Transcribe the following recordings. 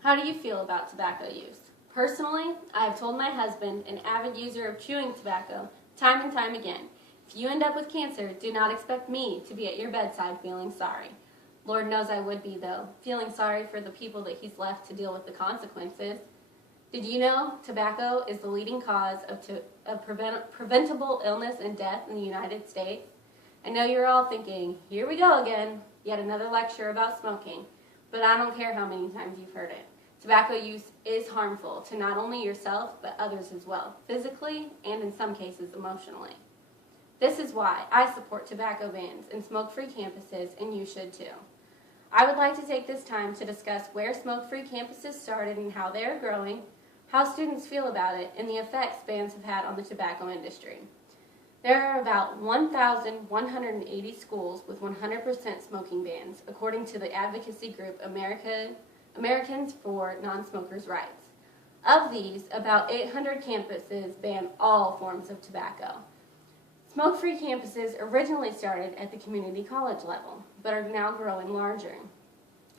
How do you feel about tobacco use? Personally, I have told my husband, an avid user of chewing tobacco, time and time again, if you end up with cancer, do not expect me to be at your bedside feeling sorry. Lord knows I would be, though, feeling sorry for the people that he's left to deal with the consequences. Did you know tobacco is the leading cause of preventable illness and death in the United States? I know you're all thinking, here we go again, yet another lecture about smoking, but I don't care how many times you've heard it. Tobacco use is harmful to not only yourself, but others as well, physically and in some cases emotionally. This is why I support tobacco bans and smoke-free campuses, and you should too. I would like to take this time to discuss where smoke-free campuses started and how they are growing, how students feel about it, and the effects bans have had on the tobacco industry. There are about 1,180 schools with 100% smoking bans, according to the advocacy group Americans for Non-Smokers' Rights. Of these, about 800 campuses ban all forms of tobacco. Smoke-free campuses originally started at the community college level, but are now growing larger.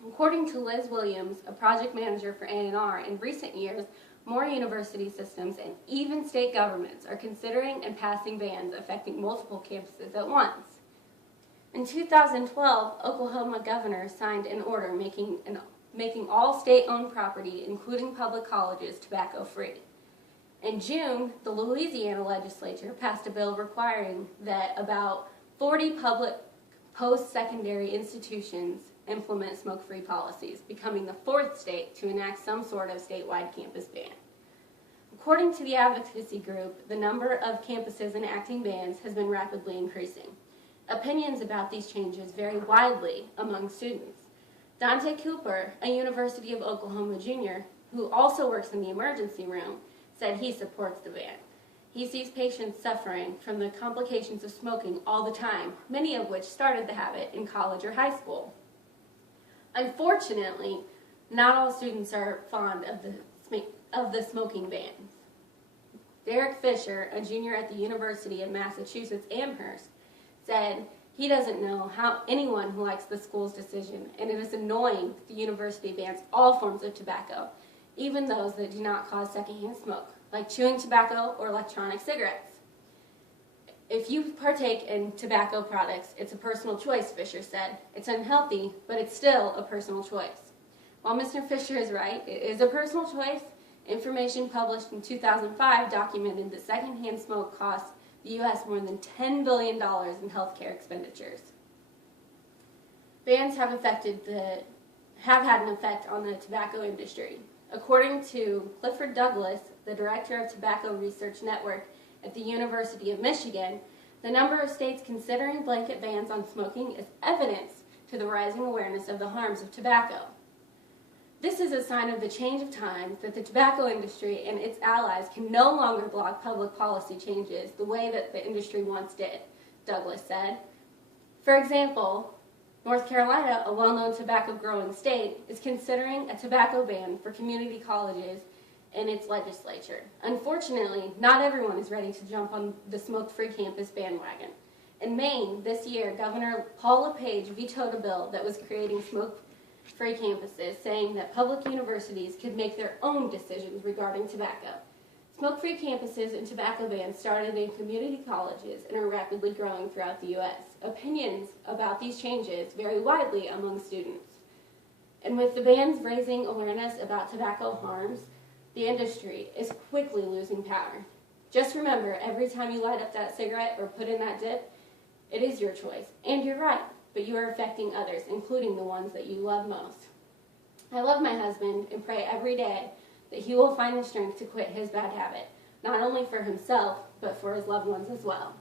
According to Liz Williams, a project manager for A&R, in recent years, more university systems and even state governments are considering and passing bans affecting multiple campuses at once. In 2012, Oklahoma governor signed an order making all state-owned property, including public colleges, tobacco-free. In June, the Louisiana legislature passed a bill requiring that about 40 public post-secondary institutions implement smoke-free policies, becoming the fourth state to enact some sort of statewide campus ban. According to the advocacy group, the number of campuses enacting bans has been rapidly increasing. Opinions about these changes vary widely among students. Dante Cooper, a University of Oklahoma junior, who also works in the emergency room, said he supports the ban. He sees patients suffering from the complications of smoking all the time, many of which started the habit in college or high school. Unfortunately, not all students are fond of the smoking bans. Derek Fisher, a junior at the University of Massachusetts Amherst, said he doesn't know how anyone who likes the school's decision, and it is annoying that the university bans all forms of tobacco, even those that do not cause secondhand smoke, like chewing tobacco or electronic cigarettes. If you partake in tobacco products, it's a personal choice, Fisher said. It's unhealthy, but it's still a personal choice. While Mr. Fisher is right, it is a personal choice. Information published in 2005 documented that secondhand smoke costs the U.S. more than $10 billion in healthcare expenditures. Bans have had an effect on the tobacco industry. According to Clifford Douglas, the director of Tobacco Research Network at the University of Michigan, the number of states considering blanket bans on smoking is evidence to the rising awareness of the harms of tobacco. This is a sign of the change of times that the tobacco industry and its allies can no longer block public policy changes the way that the industry once did, Douglas said. For example, North Carolina, a well-known tobacco-growing state, is considering a tobacco ban for community colleges in its legislature. Unfortunately, not everyone is ready to jump on the smoke-free campus bandwagon. In Maine, this year, Governor Paul LePage vetoed a bill that was creating smoke-free campuses, saying that public universities could make their own decisions regarding tobacco. Smoke-free campuses and tobacco bans started in community colleges and are rapidly growing throughout the U.S. Opinions about these changes vary widely among students. And with the bans raising awareness about tobacco harms, the industry is quickly losing power. Just remember, every time you light up that cigarette or put in that dip, it is your choice. And you're right, but you are affecting others, including the ones that you love most. I love my husband and pray every day that he will find the strength to quit his bad habit, not only for himself, but for his loved ones as well.